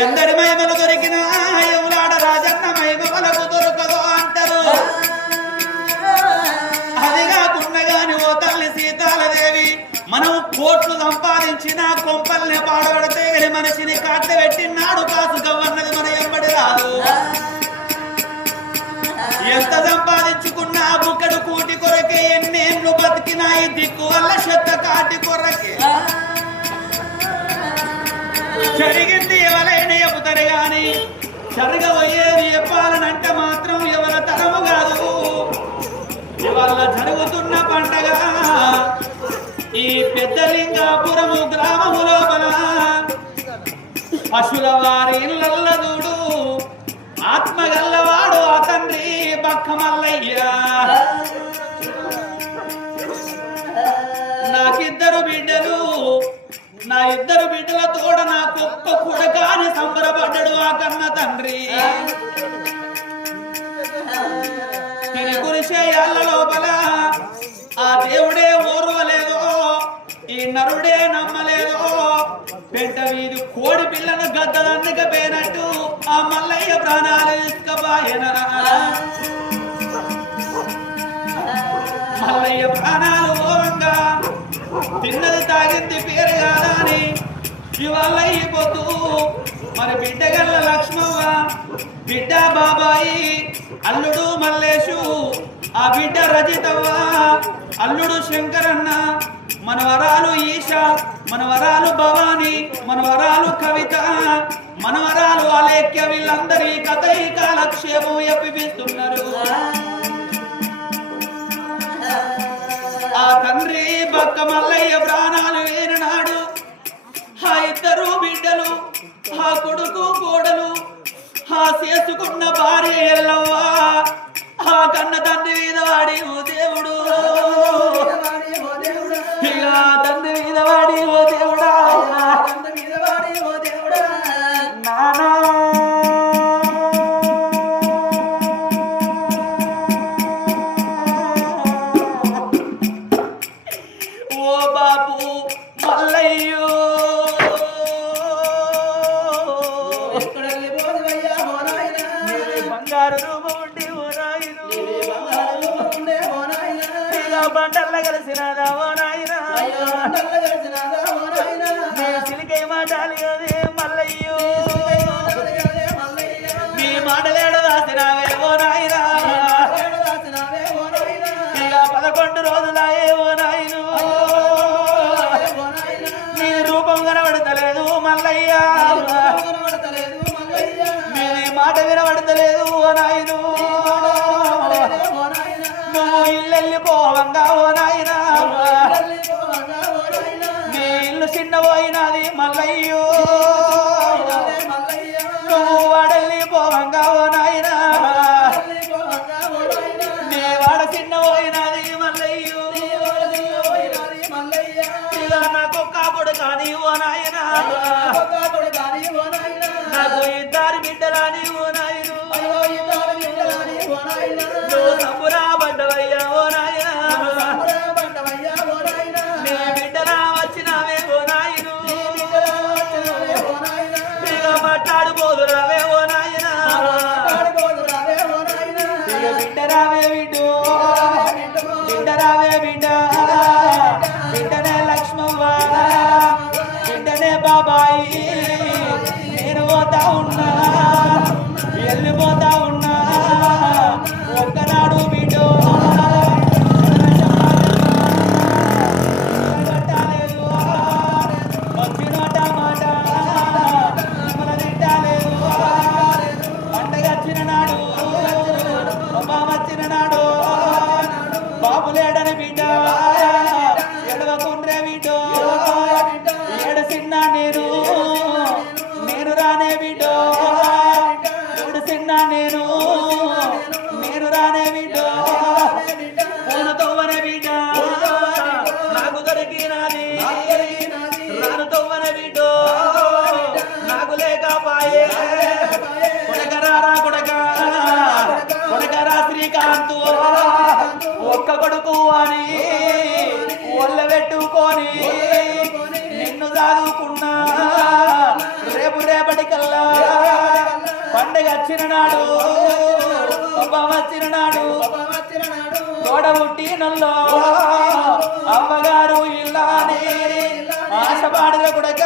ఎందరి మహిమలు దొరికిన ఎవలాడ రాజన్న మహిమలకు దొరకదు అంటారు. అది కాకుండా గాని ఓ తల్లి సీతాలదేవి మనం కోట్లు సంపాదించిన కొంపల్ని పాడబడితే మనిషిని కట్టబెట్టినాడు కాసు గవర్నర్ మన ఎంబడి రాదు. ఎంత సంపాదించుకున్న బుక్కడు కూటి కొరకే ఎన్నేళ్ళు బతికినా ఈ దిక్కు వల్ల చెత్త కాటి కొరకే. జరిగింది ఎవరైనా చెబుతారు గాని జరగబోయేది చెప్పాలనంటే మాత్రం ఎవరి తరము కాదు. ఇవాళ జరుగుతున్న పండగ. ఈ పెద్దలింగాపురము గ్రామము లోపల పశుల వారి ఇళ్ళల్ల చూడు. ఆత్మగల్లవాడు ఆ తండ్రి బక్కమల్లయ్య. నాకిద్దరు బిడ్డలు నా ఇద్దరు బిడ్డల తోడ నాకు ఒక్క కొడకాని సంబరపడ్డాడు ఆ కన్న తండ్రి. తిని లోపల ఆ దేవుడే ఓర్వలేదో ఈ నరుడే నమ్మలేదో పెంట వీధి కోడి పిల్లను పోయినట్టు ఆ మల్లయ్య ప్రాణాలు ఇసుకబాయన మల్లయ్య ప్రాణాలు ఓరంగా తిన్నది తాగింది పేరు చేయాలని అని ఇవాళ అయిపోతూ మరి బిడ్డగల్ల లక్ష్మవ్వ బిడ్డ బాబాయి అల్లుడు మల్లేషు ఆ బిడ్డ రజితవ్వ అల్లుడు శంకరన్న మన మనవరాలు ఈశ మనవరాలు భవాని మన వరాలు కవిత మన వరాలు అలేఖ్య వీళ్ళందరి కథ కాలక్షేమం ఎప్పిస్తున్నారు ఆ తండ్రి బక్క మల్లయ్య చేసుకున్న భార్య ఎల్లవ్వా? ఆ కన్న తండ్రి మీద వాడి దేవుడు ఇక బండల్ల కలిసినదా నాకు కాపుడు కానీ ఓ నాయనా. నాకు ఇద్దరు బిడ్డలని ఓ నాయను. నువ్వు సంబురా పడ్డవయ్యా ఓ నాయనా. నీ బిడ్డలా వచ్చినావే ఓ నాయను. ఇక మాట్లాడుకోదు బాబులేడని బిడ్డ. ఎడవకుండ్రే బిడ్డ. ఏడ చిన్న నేను. నేను రానే బిడ్డ. ఏడు చిన్న నేను. నేను రానే బిడ్డ. పూలతోవనే బిడ్డ. నాకు దొరికినది. రాను తవ్వన బిడ్డ. నాకు లేకపాయే కొడకరారా కొడక కొడకరా శ్రీకాంత్. కొడుకు అని ఒళ్ళ పెట్టుకొని నిన్ను చదువుకున్నా రేపు రేపటి కల్లా పండగ వచ్చిన నాడు అబ్బ వచ్చిన నాడు తోడ పుట్టినల్లో అమ్మగారు ఇల్లాని ఆశపాడుల కొడక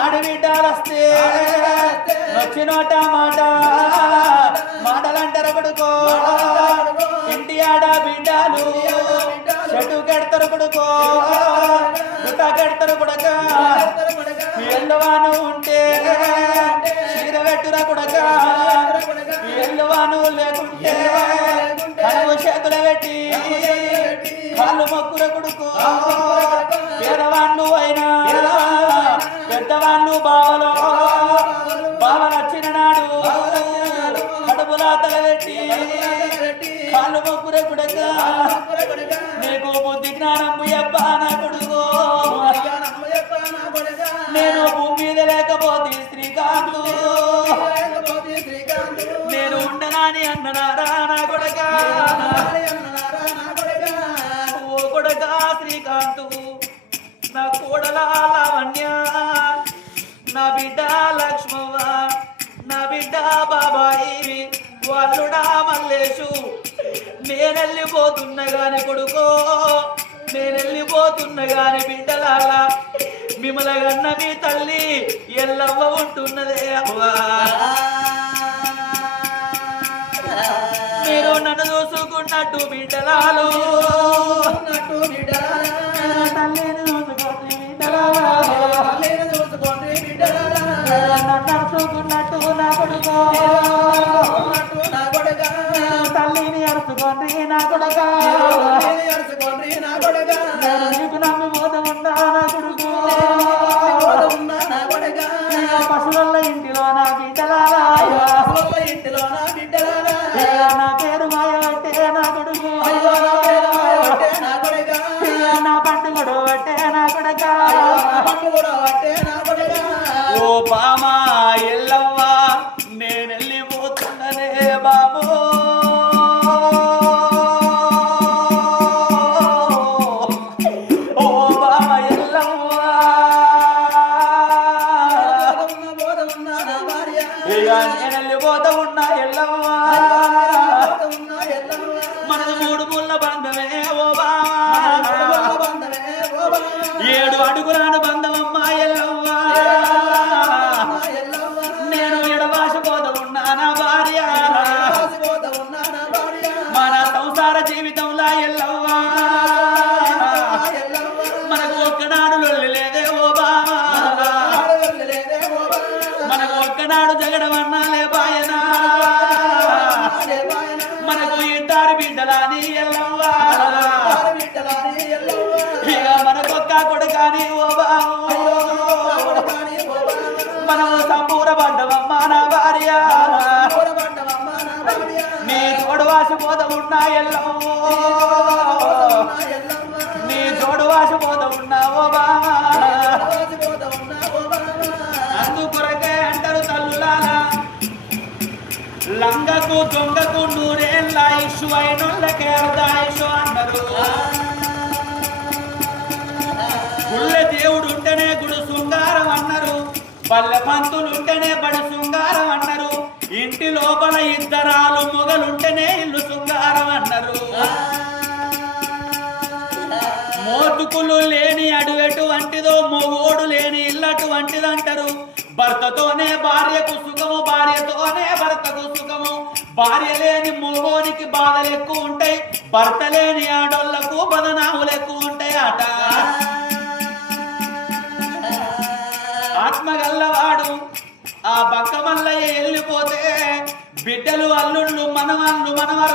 ఆడబిడ్డాలస్తే నచ్చినోట మాట మాటలంటారు కొడుకో. ఇంటి ఆడ బిడ్డాలు చెట్టు కడతారు కొడుకో. గుట్ట కడతారు కొడక. ఎల్లవాను ఉంటే చీర పెట్టురా కొడక. ఎల్లవాను లేకుంటే కనువు చేతులు పెట్టి కాళ్ళు మొక్కుర కొడుకో. పేదవాళ్ళు అయినా పెద్దవాళ్ళు బావలో ఎప్ప నా కొడుకు. నేను భూమి మీద లేకపోతే శ్రీకాంత్ నేను ఉండనాని అన్ననారా నా కొడక. ఓ కొడక శ్రీకాంత్ నా కోడల లావణ్య నా బిడ్డ లక్ష్మవ్వ నా బిడ్డ బాబాయి వాళ్ళుడా మల్లేషు నేనెళ్ళిపోతున్న గాని కొడుకో నేనెళ్ళిపోతున్న గాని బిడ్డలాల మిమ్మల గన్న మీ తల్లి ఎల్లవ్వ ఉంటున్నదే అవ్వా. మీరు నన్ను చూసుకున్నట్టు బిడ్డలాలు. తల్లిని చూసుకోండి బిడ్డలాలు నన్ను చూసుకున్నట్టు నా కొడుకో. తల్లిని అరుచుకోండి నా కొడుక నీకు నమ్మి పోత ఉన్నా నా కొడుకు మనకు ఇద్దరు బిడ్డలని ఎల్లవ్వ? ఇక మనకొక్క కొడుకని ఓ బాము మనము సంపూర్ణ నా భార్య. నీ తోడు వాసిపోత ఉన్నా ఎల్లవ్వో? నీ తోడు వాసిపోత ఉన్నావో ఓ బా. లంగకు దొంగకు నూరేళ్ళ ఇషు అయినోళ్ళకే అర్ధాయుషు అన్నారు. గుళ్ళ దేవుడు ఉంటేనే గుడు శృంగారం అన్నారు. పల్లె పంతులు ఉంటేనే బడి శృంగారం అన్నారు. ఇంటి లోపల ఇద్దరాలు మొగలుంటేనే ఇల్లు శృంగారం అన్నారు. మోతుకులు లేని అడుగెటువంటిదో మొగోడు లేని ఇల్లు అటువంటిదంటారు భర్తతోనే భార్యకు సుఖము భార్య లేని మోగోనికి బాధలు ఎక్కువ ఉంటాయి భర్త లేని ఆడోళ్ళకు బదనాములు ఎక్కువ ఉంటాయి అట ఆత్మగల్లవాడు ఆ బక్క మల్లయ్య వెళ్ళిపోతే బిడ్డలు అల్లుళ్ళు మనవాళ్ళు మనవర